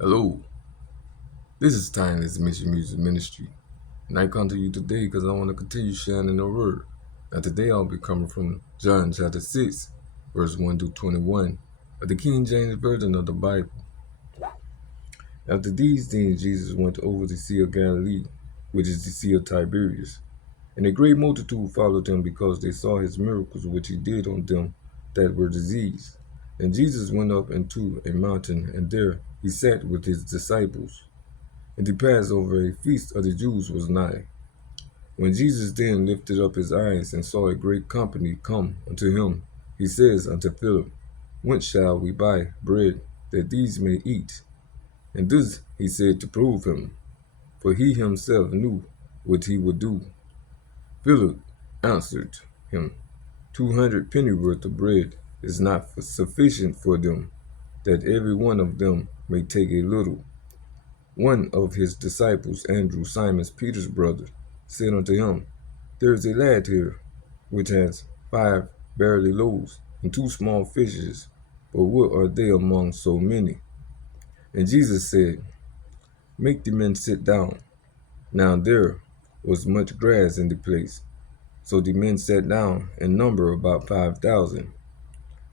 Hello, this is Timeless Mission Music Ministry, and I come to you today because I want to continue sharing the word. Now, today I'll be coming from John chapter 6, verse 1 to 21, of the King James Version of the Bible. After these things, Jesus went over the Sea of Galilee, which is the Sea of Tiberias, and a great multitude followed him because they saw his miracles which he did on them that were diseased. And Jesus went up into a mountain, and there he sat with his disciples. And the Passover, a feast of the Jews, was nigh. When Jesus then lifted up his eyes and saw a great company come unto him, he says unto Philip, Whence shall we buy bread that these may eat? And this he said to prove him, for he himself knew what he would do. Philip answered him, 200 pennyworth of bread is not sufficient for them, that every one of them may take a little. One of his disciples, Andrew, Simon Peter's brother, said unto him, There is a lad here, which has 5 barley loaves and 2 small fishes, but what are they among so many? And Jesus said, Make the men sit down. Now there was much grass in the place, so the men sat down in number about 5,000.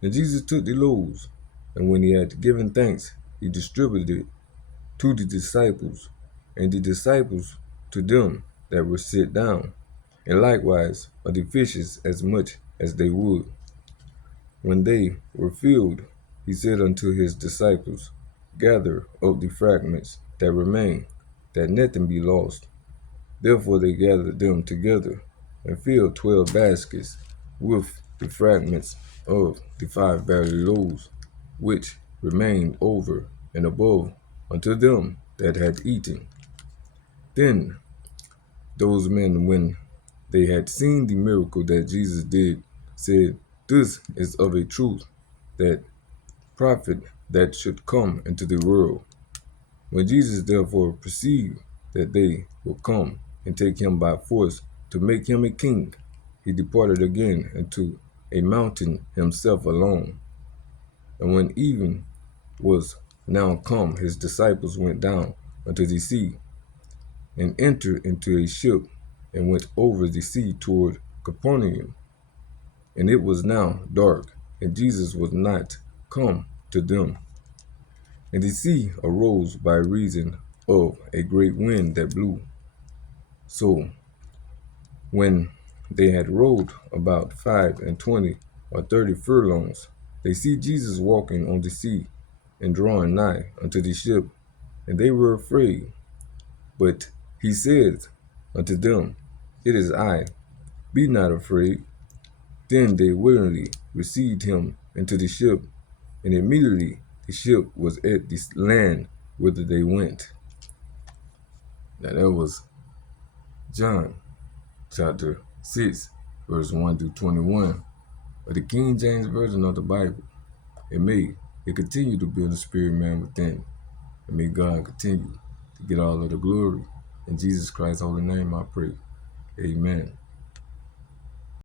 And Jesus took the loaves, and when he had given thanks, he distributed it to the disciples, and the disciples to them that were sit down, and likewise of the fishes as much as they would. When they were filled, he said unto his disciples, Gather up the fragments that remain, that nothing be lost. Therefore they gathered them together, and filled 12 baskets with the fragments of the 5 barley loaves, which remained over and above unto them that had eaten. Then those men, when they had seen the miracle that Jesus did, said, This is of a truth that prophet that should come into the world. When Jesus therefore perceived that they would come and take him by force to make him a king, he departed again into a mountain himself alone. And when even was now come, his disciples went down unto the sea, and entered into a ship, and went over the sea toward Capernaum. And it was now dark, and Jesus was not come to them. And the sea arose by reason of a great wind that blew. So when they had rowed about 25 or 30 furlongs, they see Jesus walking on the sea, and drawing nigh unto the ship, and they were afraid. But he said unto them, It is I, be not afraid. Then they willingly received him into the ship, and immediately the ship was at the land whither they went. Now that was John chapter 6, verse 1 through 21 of the King James Version of the Bible. And may it continue to build the spirit man within. And may God continue to get all of the glory. In Jesus Christ's holy name I pray. Amen.